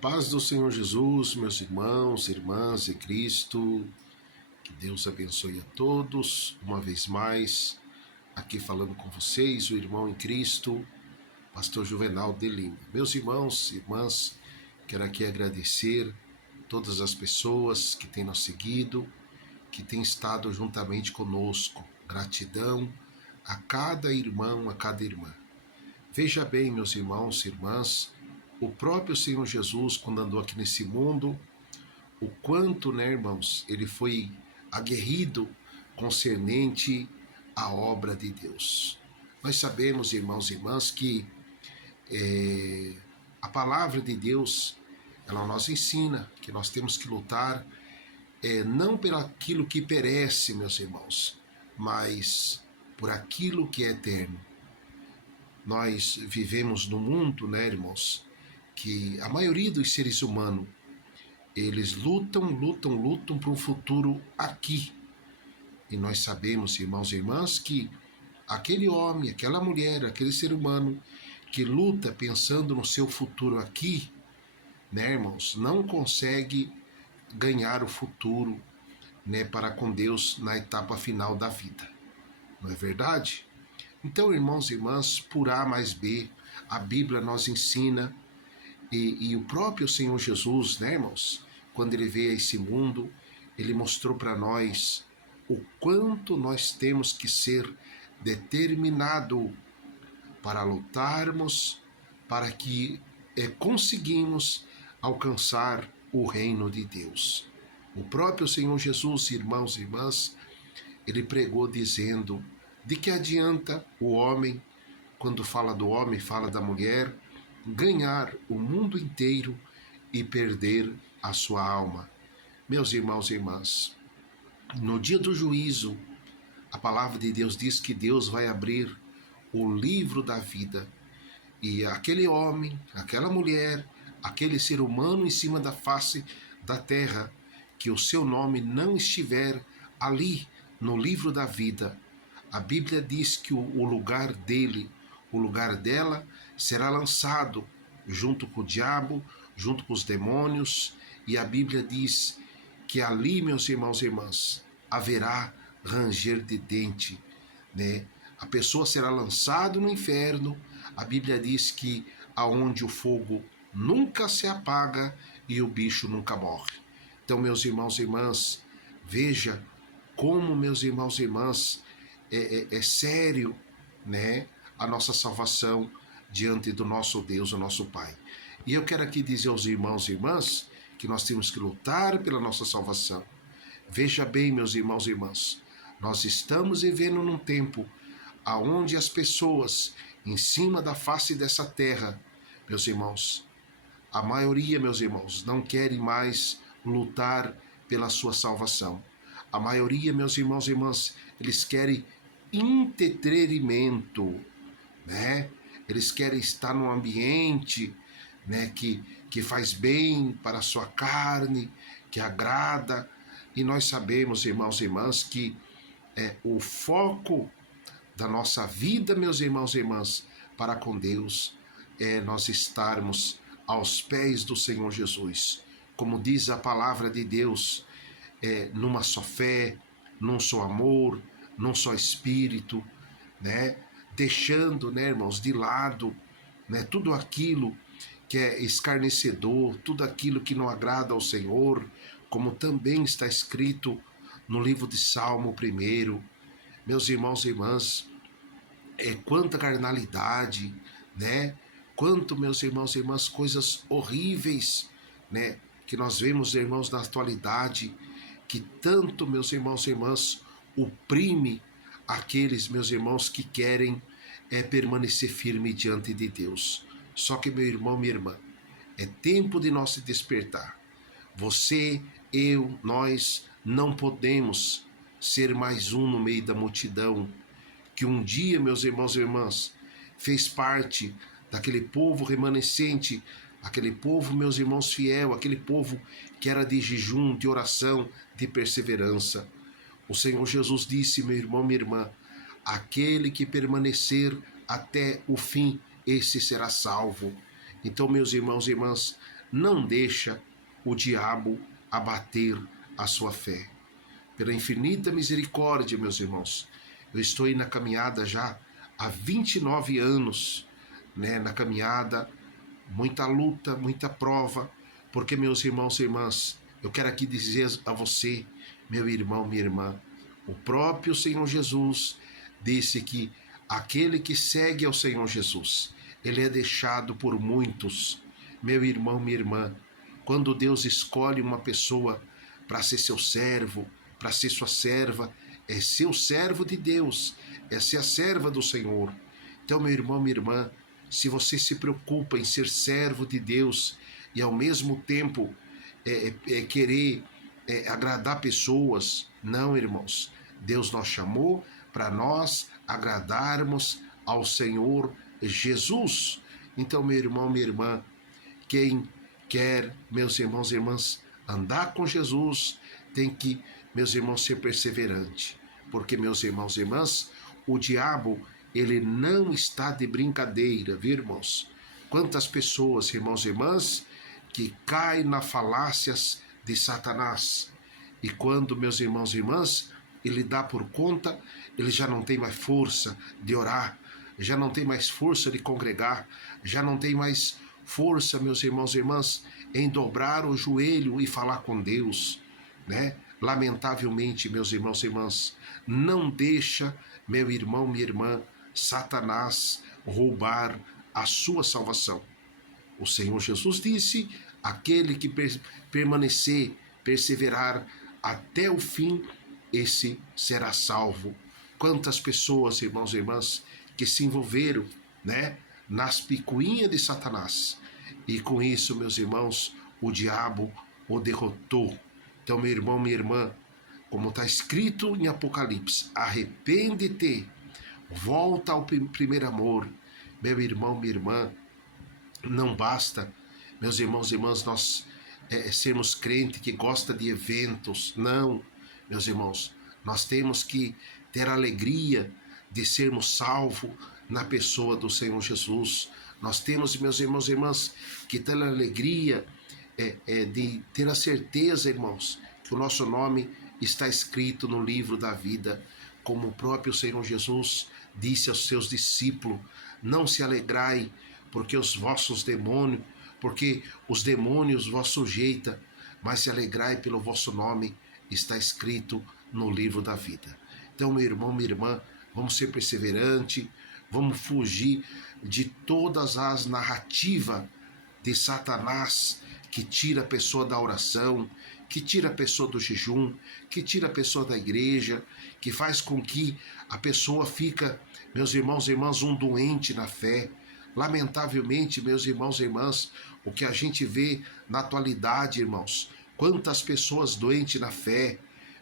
paz do Senhor Jesus, meus irmãos, irmãs em Cristo, que Deus abençoe a todos, uma vez mais, aqui falando com vocês, o irmão em Cristo, pastor Juvenal de Lima. Meus irmãos, irmãs, quero aqui agradecer todas as pessoas que têm nos seguido, que têm estado juntamente conosco. Gratidão a cada irmão, a cada irmã. Veja bem, meus irmãos e irmãs, o próprio Senhor Jesus, quando andou aqui nesse mundo, o quanto, irmãos, ele foi aguerrido concernente à obra de Deus. Nós sabemos, irmãos e irmãs, que a palavra de Deus, ela nos ensina que nós temos que lutar não por aquilo que perece, meus irmãos, mas por aquilo que é eterno. Nós vivemos num mundo, irmãos, que a maioria dos seres humanos, eles lutam por um futuro aqui. E nós sabemos, irmãos e irmãs, que aquele homem, aquela mulher, aquele ser humano que luta pensando no seu futuro aqui, irmãos, não consegue ganhar o futuro, para com Deus na etapa final da vida. Não é verdade? Então, irmãos e irmãs, por A mais B, a Bíblia nos ensina, e o próprio Senhor Jesus, irmãos, quando ele veio a esse mundo, ele mostrou para nós o quanto nós temos que ser determinado para lutarmos, para que conseguimos alcançar o reino de Deus. O próprio Senhor Jesus, irmãos e irmãs, ele pregou dizendo: de que adianta o homem, quando fala do homem, fala da mulher, ganhar o mundo inteiro e perder a sua alma? Meus irmãos e irmãs, no dia do juízo, a palavra de Deus diz que Deus vai abrir o livro da vida, e aquele homem, aquela mulher, aquele ser humano em cima da face da terra, que o seu nome não estiver ali no livro da vida, a Bíblia diz que o lugar dele, o lugar dela, será lançado junto com o diabo, junto com os demônios, e a Bíblia diz que ali, meus irmãos e irmãs, haverá ranger de dente, A pessoa será lançada no inferno. A Bíblia diz que aonde o fogo nunca se apaga e o bicho nunca morre. Então, meus irmãos e irmãs, veja como, meus irmãos e irmãs, é sério, a nossa salvação diante do nosso Deus, o nosso Pai. E eu quero aqui dizer aos irmãos e irmãs que nós temos que lutar pela nossa salvação. Veja bem, meus irmãos e irmãs, nós estamos vivendo num tempo onde as pessoas em cima da face dessa terra, meus irmãos, a maioria, meus irmãos, não querem mais lutar pela sua salvação. A maioria, meus irmãos e irmãs, eles querem entretenimento, Eles querem estar num ambiente, que faz bem para a sua carne, que agrada. E nós sabemos, irmãos e irmãs, que o foco da nossa vida, meus irmãos e irmãs, para com Deus, é nós estarmos aos pés do Senhor Jesus. Como diz a palavra de Deus, numa só fé, num só amor, num só espírito, deixando, irmãos, de lado, tudo aquilo que é escarnecedor, tudo aquilo que não agrada ao Senhor, como também está escrito no livro de Salmo 1. Meus irmãos e irmãs, quanta carnalidade, quanto, meus irmãos e irmãs, coisas horríveis, que nós vemos, irmãos, na atualidade, que tanto, meus irmãos e irmãs, oprime aqueles, meus irmãos, que querem permanecer firme diante de Deus. Só que, meu irmão, minha irmã, é tempo de nós se despertar. Você, eu, nós não podemos ser mais um no meio da multidão que um dia, meus irmãos e irmãs, fez parte daquele povo remanescente, aquele povo, meus irmãos, fiel, aquele povo que era de jejum, de oração, de perseverança. O Senhor Jesus disse, meu irmão, minha irmã, aquele que permanecer até o fim, esse será salvo. Então, meus irmãos e irmãs, não deixa o diabo abater a sua fé. Pela infinita misericórdia, meus irmãos, eu estou aí na caminhada já há 29 anos, né? Na caminhada, muita luta, muita prova, porque, meus irmãos e irmãs, eu quero aqui dizer a você, meu irmão, minha irmã, o próprio Senhor Jesus disse que aquele que segue ao Senhor Jesus, ele é deixado por muitos. Meu irmão, minha irmã, quando Deus escolhe uma pessoa para ser seu servo, para ser sua serva, é ser o servo de Deus, é ser a serva do Senhor. Então, meu irmão, minha irmã, se você se preocupa em ser servo de Deus e ao mesmo tempo querer agradar pessoas, não, irmãos. Deus nos chamou para nós agradarmos ao Senhor Jesus. Então, meu irmão, minha irmã, quem quer, meus irmãos e irmãs, andar com Jesus, tem que, meus irmãos, ser perseverante. Porque, meus irmãos e irmãs, o diabo, ele não está de brincadeira, viu, irmãos? Quantas pessoas, irmãos e irmãs, que caem nas falácias de Satanás. E quando, meus irmãos e irmãs, ele dá por conta, ele já não tem mais força de orar, já não tem mais força de congregar, já não tem mais força, meus irmãos e irmãs, em dobrar o joelho e falar com Deus, né? Lamentavelmente, meus irmãos e irmãs, não deixa, meu irmão, minha irmã, Satanás roubar a sua salvação. O Senhor Jesus disse: aquele que permanecer, perseverar até o fim, esse será salvo. Quantas pessoas, irmãos e irmãs, que se envolveram, né, nas picuinhas de Satanás. E com isso, meus irmãos, o diabo o derrotou. Então, meu irmão, minha irmã, como está escrito em Apocalipse, arrepende-te, volta ao primeiro amor. Meu irmão, minha irmã, não basta, meus irmãos e irmãs, nós sermos crentes que gosta de eventos. Não, meus irmãos, nós temos que ter a alegria de sermos salvos na pessoa do Senhor Jesus. Nós temos, meus irmãos e irmãs, que ter a alegria de ter a certeza, irmãos, que o nosso nome está escrito no livro da vida, como o próprio Senhor Jesus disse aos seus discípulos: não se alegrai porque os demônios vos sujeita, mas se alegrai pelo vosso nome, está escrito no livro da vida. Então, meu irmão, minha irmã, vamos ser perseverantes, vamos fugir de todas as narrativas de Satanás, que tira a pessoa da oração, que tira a pessoa do jejum, que tira a pessoa da igreja, que faz com que a pessoa fica, meus irmãos e irmãs, um doente na fé. Lamentavelmente, meus irmãos e irmãs, o que a gente vê na atualidade, irmãos, quantas pessoas doentes na fé,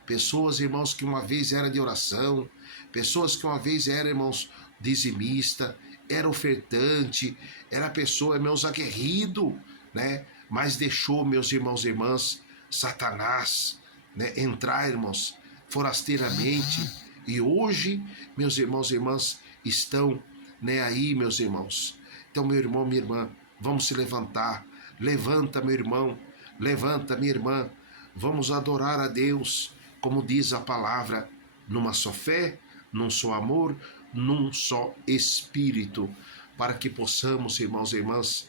pessoas, irmãos, que uma vez era de oração, pessoas que uma vez eram, irmãos, dizimista, era ofertante, era pessoa, irmãos, aguerrido, né? Mas deixou, meus irmãos e irmãs, Satanás, né, entrar, irmãos, forasteiramente. E hoje, meus irmãos e irmãs, estão, né, aí, meus irmãos. Então, meu irmão, minha irmã, vamos se levantar. Levanta, meu irmão, levanta, minha irmã. Vamos adorar a Deus, como diz a palavra, numa só fé, num só amor, num só espírito, para que possamos, irmãos e irmãs,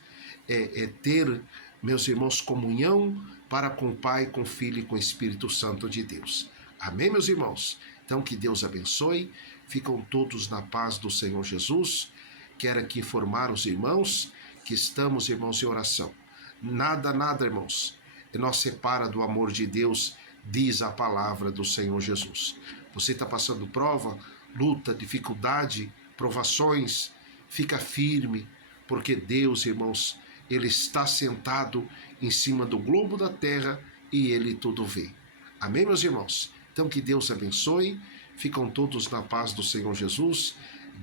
ter, meus irmãos, comunhão para com o Pai, com o Filho e com o Espírito Santo de Deus. Amém, meus irmãos? Então, que Deus abençoe. Ficam todos na paz do Senhor Jesus. Quero aqui informar os irmãos que estamos, irmãos, em oração. Nada, irmãos, nos separa do amor de Deus, diz a palavra do Senhor Jesus. Você está passando prova, luta, dificuldade, provações, fica firme, porque Deus, irmãos, Ele está sentado em cima do globo da terra e Ele tudo vê. Amém, meus irmãos? Então, que Deus abençoe. Ficam todos na paz do Senhor Jesus.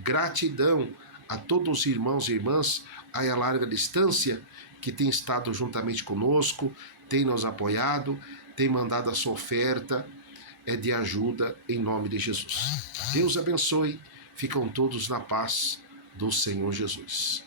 Gratidão a todos os irmãos e irmãs aí a larga distância que têm estado juntamente conosco, têm nos apoiado, têm mandado a sua oferta de ajuda em nome de Jesus. Deus abençoe. Ficam todos na paz do Senhor Jesus.